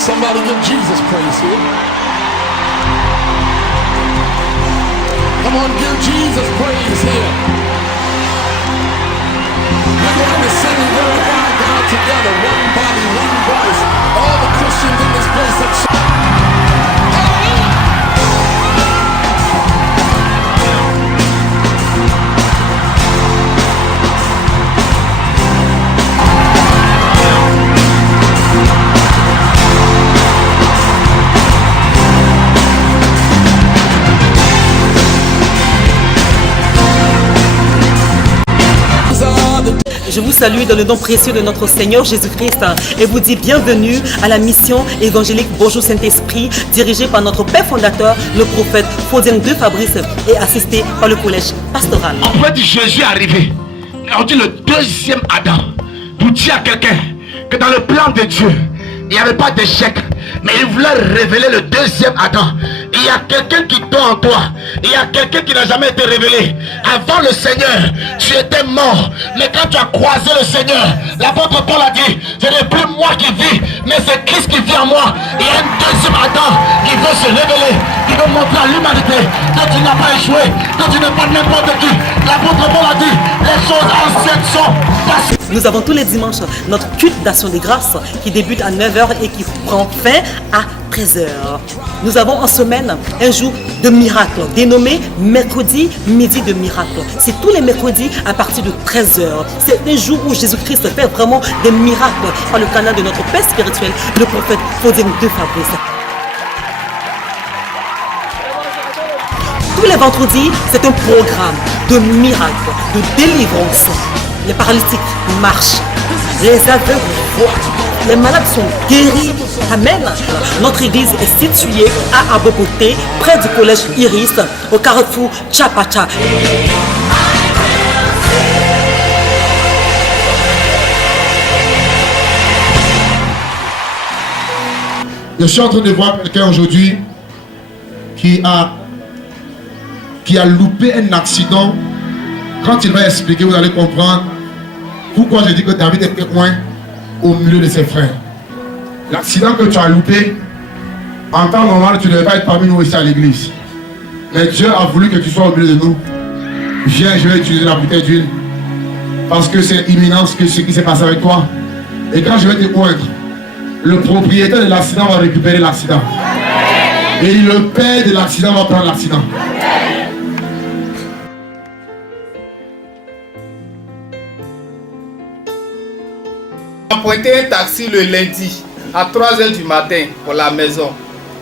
Somebody give Jesus praise here. Come on, give Jesus praise here. We're going to sing and glorify God together. One body, one voice. All the Christians in this place that Je vous salue dans le nom précieux de notre Seigneur Jésus-Christ et vous dis bienvenue à la mission évangélique Bonjour Saint-Esprit dirigée par notre Père fondateur, le prophète Faudien de Fabrice et assistée par le collège pastoral. En fait, Jésus est arrivé. On dit le deuxième Adam pour dire à quelqu'un que dans le plan de Dieu, il n'y avait pas d'échec. Mais il voulait révéler le deuxième Adam. Il y a quelqu'un qui dort en toi. Il y a quelqu'un qui n'a jamais été révélé. Avant le Seigneur, tu étais mort. Mais quand tu as croisé le Seigneur, l'apôtre Paul a dit, ce n'est plus moi qui vis, mais c'est Christ qui vit en moi. Il y a un deuxième Adam qui veut se révéler, qui veut montrer à l'humanité que tu n'as pas échoué, que tu n'es pas n'importe qui. L'apôtre Paul a dit, les choses anciennes sont passées. Nous avons tous les dimanches notre culte d'action des grâces qui débute à 9h et qui prend fin à 13h. Nous avons en semaine un jour de miracle dénommé mercredi midi de miracle. C'est tous les mercredis à partir de 13h. C'est un jour où Jésus-Christ fait vraiment des miracles par le canal de notre Père spirituel, le prophète Faudien de Fabrice. Tous les vendredis, c'est un programme de miracles, de délivrance. Les paralytiques marchent, les aveugles voient, les malades sont guéris. Amen. Notre église est située à Aboboté, près du collège Iris, au carrefour Chapacha. Je suis en train de voir quelqu'un aujourd'hui qui a loupé un accident. Quand il va expliquer, vous allez comprendre pourquoi je dis que David était loin au milieu de ses frères. L'accident que tu as loupé, en temps normal, tu ne devais pas être parmi nous ici à l'église. Mais Dieu a voulu que tu sois au milieu de nous. Viens, je vais utiliser la bouteille d'huile. Parce que c'est imminent ce qui s'est passé avec toi. Et quand je vais te poindre, le propriétaire de l'accident va récupérer l'accident. Et le père de l'accident va prendre l'accident. Emprunté un taxi le lundi à 3h du matin pour la maison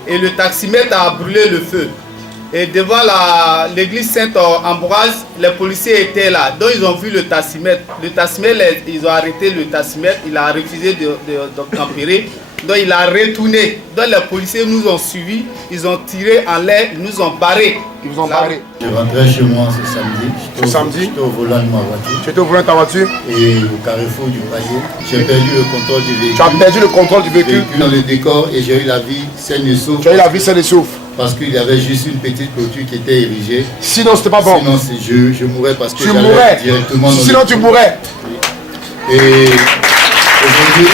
et le taximètre a brûlé le feu. Et devant l'église Saint-Ambroise, les policiers étaient là. Donc ils ont vu le taximètre. Le taximètre, ils ont arrêté le taximètre. Il a refusé de tempérer. Donc il a retourné. Donc les policiers nous ont suivis. Ils ont tiré en l'air. Ils nous ont barrés. Ils vous ont barrés. Je rentrais chez moi ce samedi. J'étais au volant de ma voiture. Tu étais au volant de ta voiture? Et au carrefour du Payet, j'ai perdu le contrôle du véhicule. Tu as perdu le contrôle du véhicule dans le décor et j'ai eu la vie saine et sauve. Tu as eu la vie saine et sauve. Parce qu'il y avait juste une petite clôture qui était érigée. Sinon, c'était pas bon. Sinon, je mourrais parce que tu mourrais directement dans sinon, tu mourrais. Et aujourd'hui,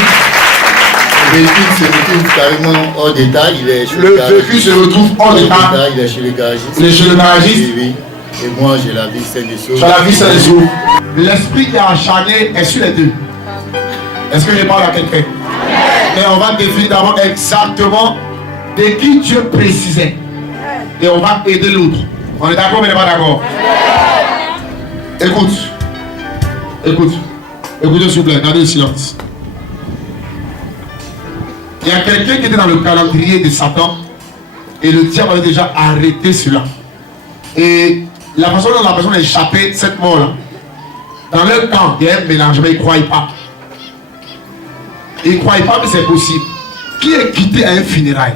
le véhicule se retrouve carrément hors d'état. Le véhicule se retrouve hors d'état. Il est chez le garagiste. Il est chez le garagiste. Oui. Et moi, j'ai la vie saine et sauve. Tu as la vie saine et sauve. L'esprit qui est acharné est sur les deux. Est-ce que je parle à quelqu'un? Et on va définir d'abord exactement de qui Dieu précisait. Et on va aider l'autre. On est d'accord, mais on n'est pas d'accord? Écoute. Écoutez s'il vous plaît, gardez le silence. Il y a quelqu'un qui était dans le calendrier de Satan et le diable avait déjà arrêté cela. Et la façon dont la personne a échappé cette mort-là, dans leur camp, il y a un mélange, mais ils ne croient pas. Ils ne croient pas que c'est possible. Qui est quitté à un funérail?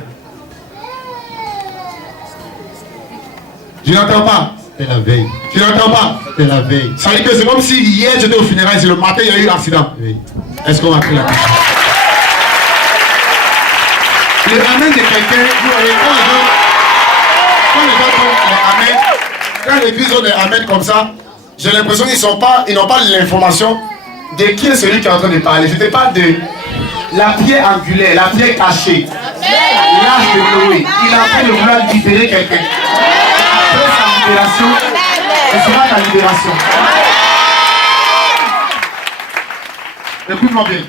Je n'entends pas. C'est la veille. Tu n'entends pas? C'est la veille. Ça veut dire que c'est comme si hier j'étais au funérail, c'est le matin il y a eu l'accident. Oui. Est-ce qu'on va faire la question? Le amen de quelqu'un, vous voyez, quand les gens font les amen, quand l'église ont des amen comme ça, j'ai l'impression qu'ils n'ont pas l'information de qui est celui qui est en train de parler. Je te parle de la pierre angulaire, la pierre cachée, l'âge de Noé, il a fait le vouloir libérer quelqu'un. Après sa libération, ce sera ta libération. Écoute-moi bien.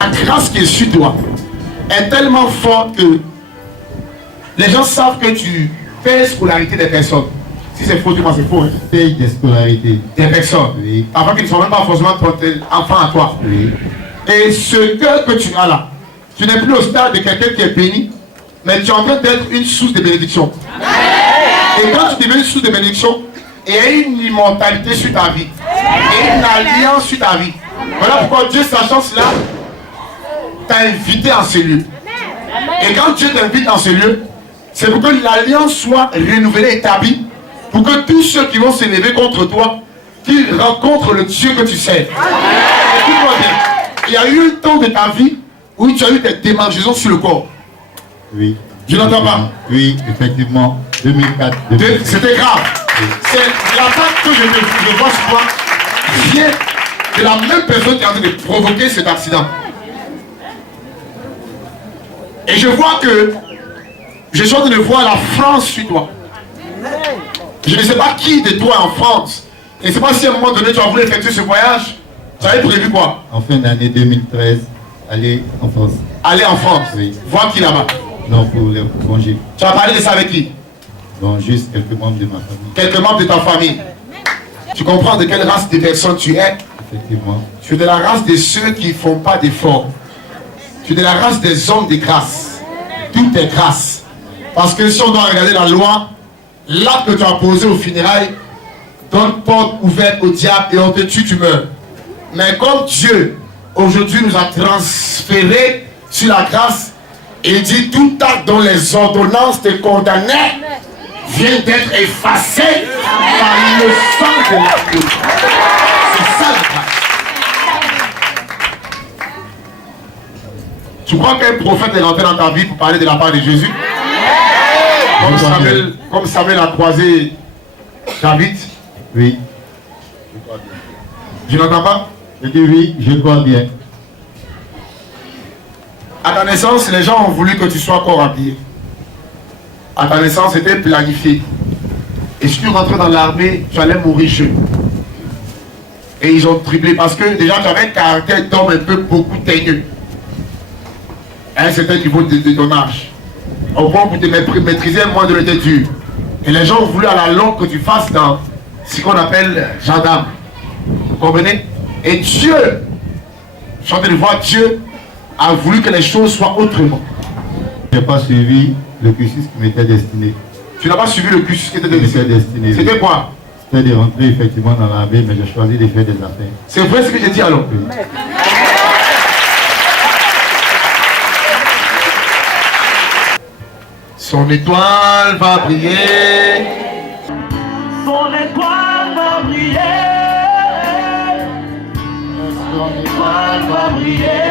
La grâce qui est sur toi est tellement forte que les gens savent que tu payes la scolarité des personnes. Si c'est faux, dis-moi c'est faux. Hein? Paye des scolarités. Des personnes. Oui. Avant qu'ils ne soient même pas forcément ton enfant à toi. Oui. Et ce cœur que tu as là, tu n'es plus au stade de quelqu'un qui est béni, mais tu es en train d'être une source de bénédiction. Et quand tu deviens une source de bénédiction, il y a une immortalité sur ta vie. Et une alliance sur ta vie. Voilà pourquoi Dieu, sachant cela, t'a invité en ce lieu. Et quand Dieu t'invite dans ce lieu, c'est pour que l'alliance soit renouvelée, établie, pour que tous ceux qui vont s'élever contre toi, qu'ils rencontrent le Dieu que tu sers. Écoute-moi bien. Il y a eu un temps de ta vie où tu as eu des démangeaisons sur le corps. Oui. Je n'entends pas. Oui, effectivement. 2004. C'était grave. Oui. C'est l'attaque que je vois sur toi vient de la même personne qui est en train de provoquer cet accident. Et je vois que je suis en train de voir la France sur toi. Je ne sais pas qui de toi en France. Et je ne sais pas si à un moment donné tu as voulu effectuer ce voyage. Tu avais prévu quoi? En fin d'année 2013, aller en France. Aller en France. Oui. Voir qui là-bas. Non, pour les congés. Tu as parlé de ça avec qui? Donc, juste quelques membres de ma famille. Quelques membres de ta famille. Tu comprends de quelle race de personne tu es? Effectivement. Tu es de la race de ceux qui ne font pas d'efforts. Tu es de la race des hommes de grâce. Tout est grâce. Parce que si on doit regarder la loi, l'acte que tu as posé au funérailles donne porte ouverte au diable et on te tue, tu meurs. Mais comme Dieu, aujourd'hui, nous a transféré sur la grâce, il dit tout acte dont les ordonnances te condamnaient vient d'être effacé par le sang de l'agneau. C'est ça la grâce. Tu crois qu'un prophète est rentré dans ta vie pour parler de la part de Jésus? Comme Samuel a croisé David? Oui. Je n'entends pas? Je dis oui, je crois bien. À ta naissance, les gens ont voulu que tu sois corps habillé. À ta naissance, c'était planifié. Et si tu rentrais dans l'armée, tu allais mourir jeune. Et ils ont triplé parce que déjà tu avais un caractère d'homme un peu beaucoup teigneux. À un certain niveau de ton âge. Au point pour te maîtriser moins de l'état dur. Et les gens ont voulu à la longue que tu fasses dans ce qu'on appelle gendarme. Vous comprenez? Et Dieu, je suis en train de voir Dieu a voulu que les choses soient autrement. Je n'ai pas suivi le cursus qui m'était destiné. Tu n'as pas suivi le cursus qui était destiné. C'était quoi? C'était de rentrer effectivement dans l'armée, mais j'ai choisi de faire des affaires. C'est vrai ce que j'ai dit alors? Oui. Son étoile va briller. Son étoile va briller. Son étoile va briller.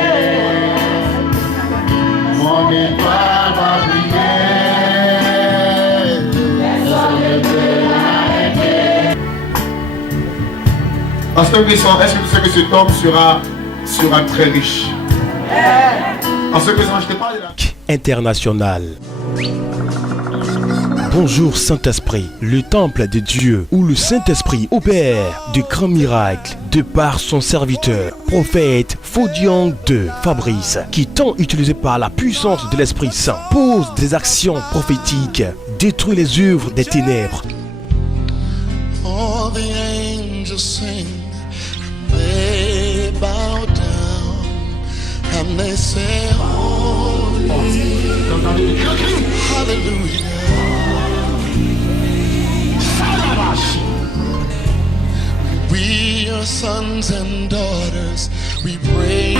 Mon étoile va briller. Pasteur Brisson, est-ce que tu sais que cet homme sera très riche? Pasteur Brisson, je te parle de la... International. Bonjour Saint-Esprit, le temple de Dieu où le Saint-Esprit opère de grands miracles de par son serviteur, prophète Fodion de Fabrice, qui tant utilisé par la puissance de l'Esprit Saint, pose des actions prophétiques, détruit les œuvres des ténèbres. All the angels sing, they bow down and they say, Holy, hallelujah. We are sons and daughters, we praise you,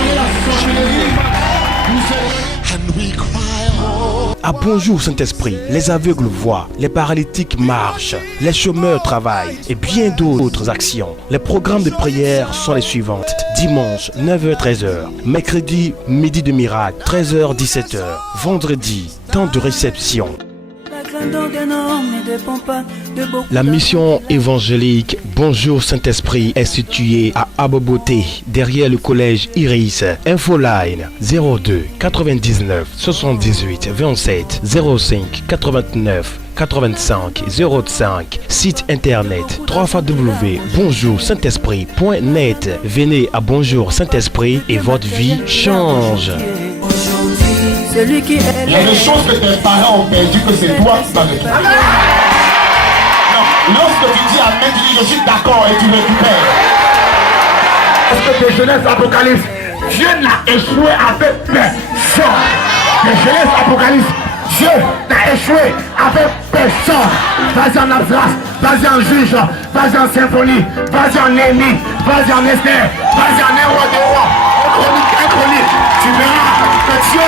and we cry, oh. Ah bonjour Saint-Esprit, les aveugles voient, les paralytiques marchent, les chômeurs travaillent et bien d'autres actions. Les programmes de prière sont les suivantes. Dimanche 9h-13h, mercredi midi de miracle 13h-17h, vendredi temps de réception. La mission évangélique Bonjour Saint-Esprit est située à Aboboté, derrière le collège Iris. Infoline 02 99 78 27 05 89 85 05. Site internet www.bonjoursaintesprit.net. Venez à Bonjour Saint-Esprit et votre vie change. Il y a des choses que tes parents ont perdues que c'est toi qui vas récupérer. Non, lorsque tu dis amen, tu dis je suis d'accord et tu récupères. Parce que tes Genèse Apocalypse, Dieu n'a échoué avec personne. Tes Genèse Apocalypse, Dieu n'a échoué avec personne. Vas-y en Absence, vas-y en Juge, vas-y en Symphonie, vas-y en Némi, vas-y en Esther, vas-y en Héros des Rois, Chronique. Tu verras que Dieu a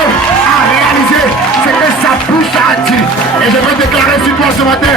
réalisé ce que sa bouche a dit. Et je vais déclarer sur toi ce matin,